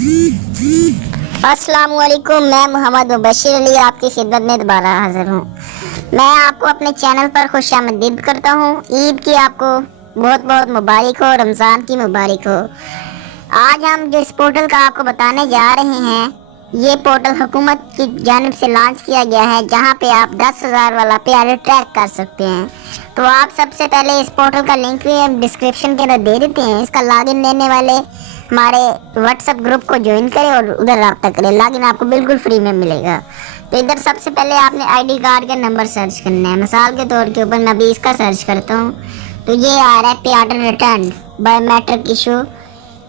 अस्सलाम वालेकुम। मैं मोहम्मद मुबशिर अली आपकी खिदमत में दोबारा हाजिर हूँ। मैं आपको अपने चैनल पर खुशामदीद करता हूँ। ईद की आपको बहुत बहुत मुबारक हो, रमज़ान की मुबारक हो। आज हम जिस पोर्टल का आपको बताने जा रहे हैं, ये पोर्टल हुकूमत की जानिब से लॉन्च किया गया है, जहाँ पे आप 10,000 वाला प्यारे ट्रैक कर सकते हैं। तो आप सबसे पहले इस पोर्टल का लिंक भी हम डिस्क्रिप्शन के अंदर दे देते हैं। इसका लॉगिन लेने वाले हमारे व्हाट्सएप ग्रुप को ज्वाइन करें और उधर रब्ता करें। लॉगिन आपको बिल्कुल फ्री में मिलेगा। तो इधर सबसे पहले आपने आईडी कार्ड का नंबर सर्च करना है। मिसाल के तौर के ऊपर मैं अभी इसका सर्च करता हूँ, तो ये आ रहा है पे ऑर्डर रिटर्न बायोमेट्रिक इशू।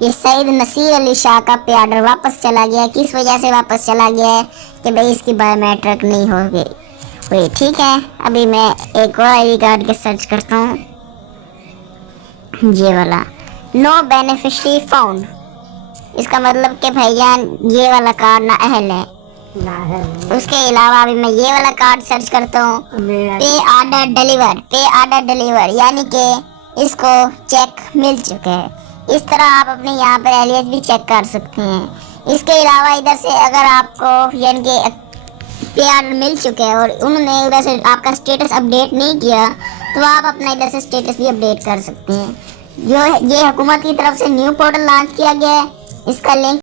ये सईद नसीर अली शाह का पे ऑर्डर वापस चला गया है। किस वजह से वापस चला गया है कि भाई इसकी बायोमेट्रिक नहीं हो गई। ठीक है, अभी मैं एक और आईडी कार्ड के सर्च करता हूँ, ये वाला नो बेनिफिशरी फाउंड। इसका मतलब कि भैयान ये वाला कार्ड ना अहल है। उसके अलावा अभी मैं ये वाला कार्ड सर्च करता हूँ, पे ऑर्डर डिलीवर, यानी कि इसको चेक मिल चुका है। इस तरह आप अपने यहाँ पर एलियस भी चेक कर सकते हैं। इसके अलावा इधर से अगर आपको यानी कि पे ऑर्डर मिल चुके हैं और उन्होंने उधर से आपका स्टेटस अपडेट नहीं किया, तो आप अपना इधर से स्टेटस भी अपडेट कर सकते हैं। जो ये हुकूमत की तरफ से न्यू पोर्टल लॉन्च किया गया है, इसका लिंक